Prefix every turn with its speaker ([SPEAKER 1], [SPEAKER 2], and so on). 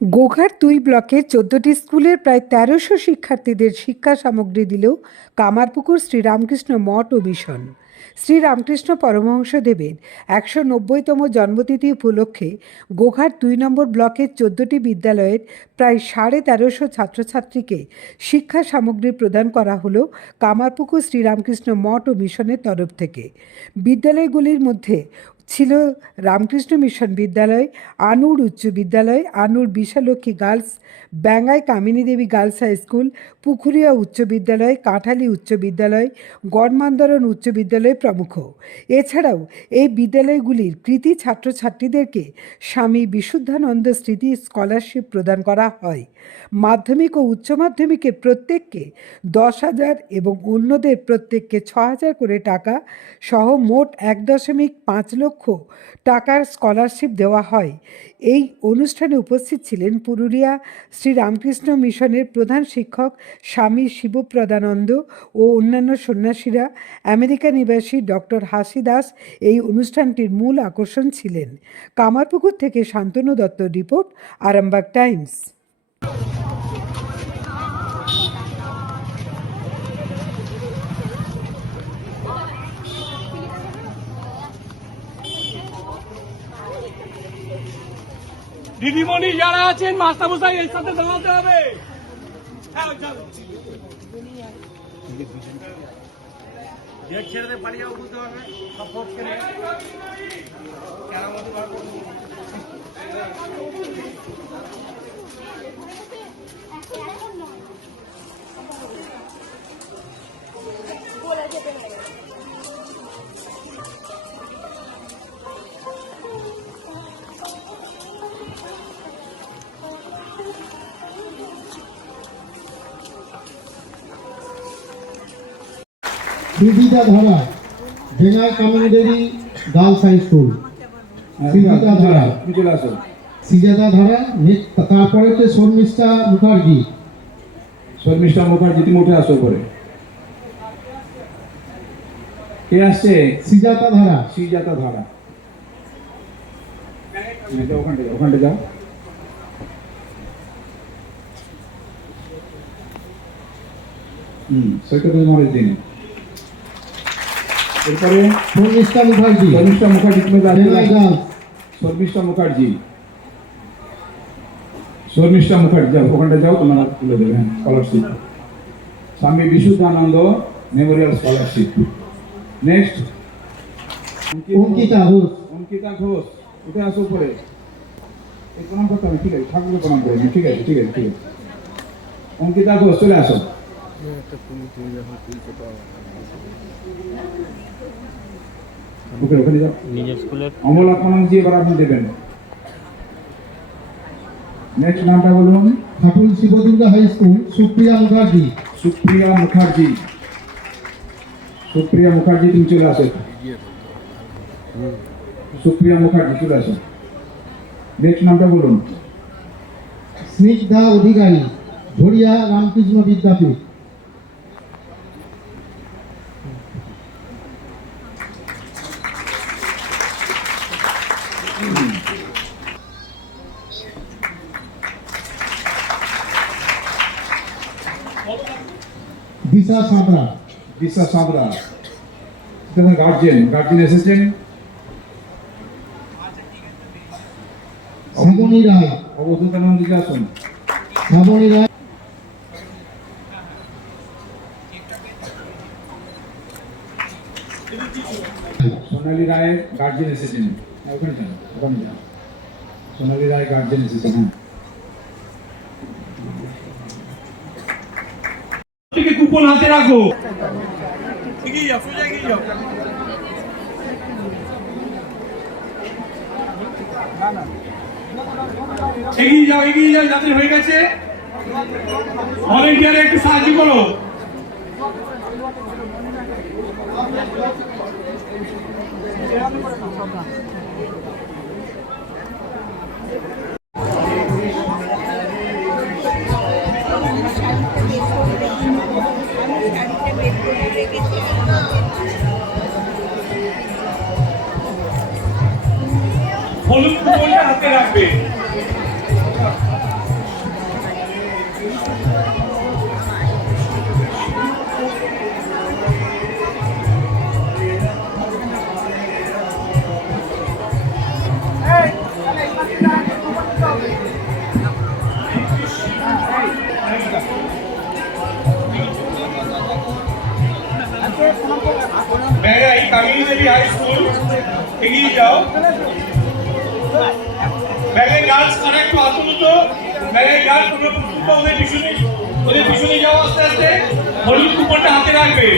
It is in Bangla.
[SPEAKER 1] গোঘাট দুই ব্লকের চোদ্দটি স্কুলের প্রায় তেরোশো শিক্ষার্থীদের শিক্ষা সামগ্রী দিল কামারপুকুর শ্রীরামকৃষ্ণ মঠ ও মিশন। শ্রীরামকৃষ্ণ পরমহংসদেবের একশো নব্বইতম জন্মতিথি উপলক্ষে গোঘাট দুই নম্বর ব্লকের চোদ্দটি বিদ্যালয়ের প্রায় সাড়ে তেরোশো ছাত্রছাত্রীকে শিক্ষা সামগ্রী প্রদান করা হলো কামারপুকুর শ্রীরামকৃষ্ণ মঠ ও মিশনের তরফ থেকে। বিদ্যালয়গুলির মধ্যে ছিল রামকৃষ্ণ মিশন বিদ্যালয়, আনুর উচ্চ বিদ্যালয়, Anur Bishalakshi girls, Bangai Kamini Debi girls high school Pukuria উচ্চ বিদ্যালয়, কাঁঠালি উচ্চ বিদ্যালয়, গড়মান্দরণ উচ্চ বিদ্যালয় প্রমুখ। এছাড়াও এই বিদ্যালয়গুলির কৃতি ছাত্রছাত্রীদেরকে স্বামী বিশুদ্ধানন্দ স্মৃতি স্কলারশিপ প্রদান করা হয়। মাধ্যমিক ও উচ্চ মাধ্যমিকের প্রত্যেককে দশ হাজার এবং অন্যদের প্রত্যেককে ছ হাজার করে টাকা সহ মোট এক দশমিক পাঁচ লক্ষ টাকার স্কলারশিপ দেওয়া হয়। এই অনুষ্ঠানে উপস্থিত ছিলেন পুরুলিয়া শ্রীরামকৃষ্ণ মিশনের প্রধান শিক্ষক স্বামী শিবপ্রদানন্দ ও অন্যান্য সন্ন্যাসীরা। আমেরিকা নিবাসী ডক্টর হাসি দাস এই অনুষ্ঠানটির মূল আকর্ষণ ছিলেন। কামারপুকুর থেকে শান্তনু দত্ত রিপোর্ট, আরামবাগ টাইমস।
[SPEAKER 2] দিদিমণি যারা আছেন মাস্টারমশাই এর সাথে দাঁড়াতে হবে। হ্যাঁ, চলো।
[SPEAKER 3] Dhara Bhangai Kamini girls high school. Sijada Dhara. Sijada Dhara তারপরে হচ্ছে শর্মিষ্ঠা মুখার্জি।
[SPEAKER 4] শর্মিষ্ঠা মুখার্জি তুমি উঠে আসো পরে। কে আসছে?
[SPEAKER 3] সিজাতা ধারা।
[SPEAKER 4] শ্রীজাতা ধারা। ওখানটা যাও ওখানটা যাও। হুম সৈকত তোমার দিন এরপরে
[SPEAKER 3] শর্মিষ্ঠা মুখার্জি।
[SPEAKER 4] শর্মিষ্ঠা মুখার্জি তুমি শর্মিষ্ঠা মুখার্জি। শর্মিষ্ঠা মুখার্জি যাও ওখানটা যাও তোমার হাত তুলে দেবে হ্যাঁ scholarship Swami Bishuddhananda memorial scholarship next
[SPEAKER 3] Ankita Ghosh.
[SPEAKER 4] Ankita Ghosh. উঠে আসো উপরে। এই প্রণাম করতে হবে ঠিক আছে ঠাকুরকে প্রণাম করে ঠিক আছে ঠিক আছে ঠিক আছে। অঙ্কিতা ঘোষ চলে আসো। ওকে ওখানে যাও।
[SPEAKER 5] নিজের স্কুলের?
[SPEAKER 4] অমলা প্রণাম দিয়ে এবার আপনি দেবেন। নেক্সট নামটা বলুন।
[SPEAKER 3] Khatul Shibdurga high school Supriya Mukherjee.
[SPEAKER 4] Supriya Mukherjee. Supriya Mukherjee তুমি চলে আসো। সুপ্রিয়া মুখার্জি চলে আসো। নেক্সট নামটা বলুন।
[SPEAKER 3] স্নিগ্ধা অধিকারী ঝরিয়া রামকৃষ্ণ বিদ্যাপীঠ। দিশা সাঁতরা
[SPEAKER 4] দিশা সাঁতরা এখানে গার্জেন গার্জেন এসেছেন
[SPEAKER 3] শ্রাবণী রায়
[SPEAKER 4] অবধূতানন্দ দিকে আসুন
[SPEAKER 3] শ্রাবণী রায়
[SPEAKER 4] সোনালী রায়ের গার্জেন এসেছেন ওখানে যান ওখানে যান সোনালী রায় গার্জেন এসেছেন হ্যাঁ
[SPEAKER 2] থেকে কুপন হাতে রাখো। এগিয়ে যাও এগিয়ে যাও, যাদের হয়ে গেছে ভলেন্টিয়ারে একটু সাহায্য করো। হলুদ কুপনটা baby. কামিনী হাই স্কুল, এগিয়ে যাও। ব্যাগে গার্লস আর একটু আতঙ্কিত ব্যাগে গার্লস প্রস্তুত ওদের পিছনে ওদের পিছনে যাও আস্তে আস্তে। হলুদ কুপনটা হাতে রাখবে।